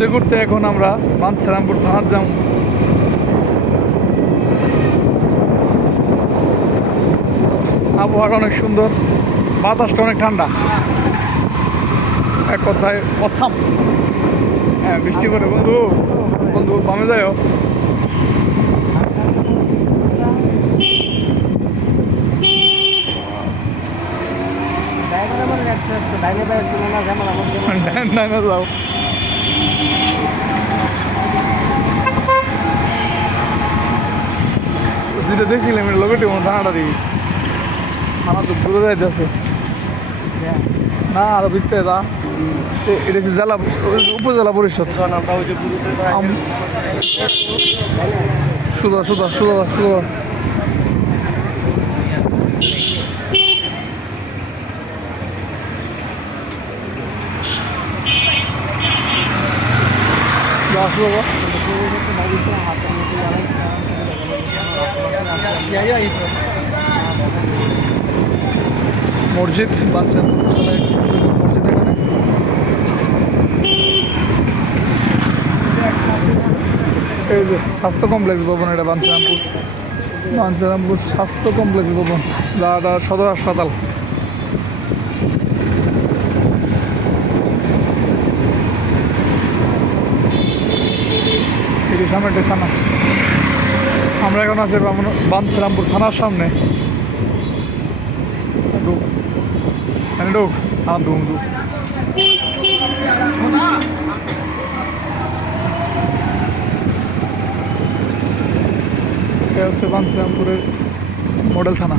ঘুরতে ঘুরতে এখন আমরা বাঞ্ছারামপুর থানার যাব। আবহাওয়াটা অনেক সুন্দর, বাতাসটা অনেক ঠান্ডা, এক কথায় অসাম। হ্যাঁ, বৃষ্টি করে বন্ধু, বন্ধু বামে যাও। যাও যেটা দেখছিলাম এটা লোকেটি থানাটা দিবি, থানা তো দূরে যাইতেছে না, আরো ভিতরে যা। এটা হচ্ছে জেলা উপজেলা পরিষদ। সুদা সুদা সুদা সুদা মসজিদ বাচ্চা মসজিদ এখানে। এই যে স্বাস্থ্য কমপ্লেক্স ভবন, এটা বাঞ্ছারামপুর, বাঞ্ছারামপুর স্বাস্থ্য কমপ্লেক্স ভবন, যা সদর হাসপাতাল। এটি সামনে একটা থানা। আমরা এখন আছি বাঞ্ছারামপুর থানার সামনে। ঢুক ঢুক, হ্যাঁ ঢুক ঢুক। এটা হচ্ছে বাঞ্ছারামপুরের মডেল থানা।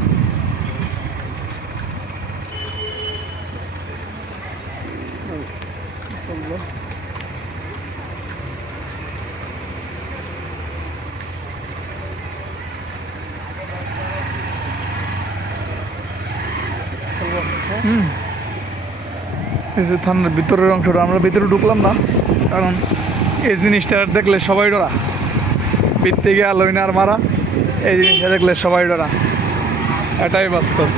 এই যে থানার ভিতরের অংশটা, আমরা ভিতরে ঢুকলাম না, কারণ এই জিনিসটা দেখলে সবাই ডরা। পিত্তে গিয়ে আলোইনার মারা, এই জিনিসটা দেখলে সবাই ডরা, এটাই বাস্তব।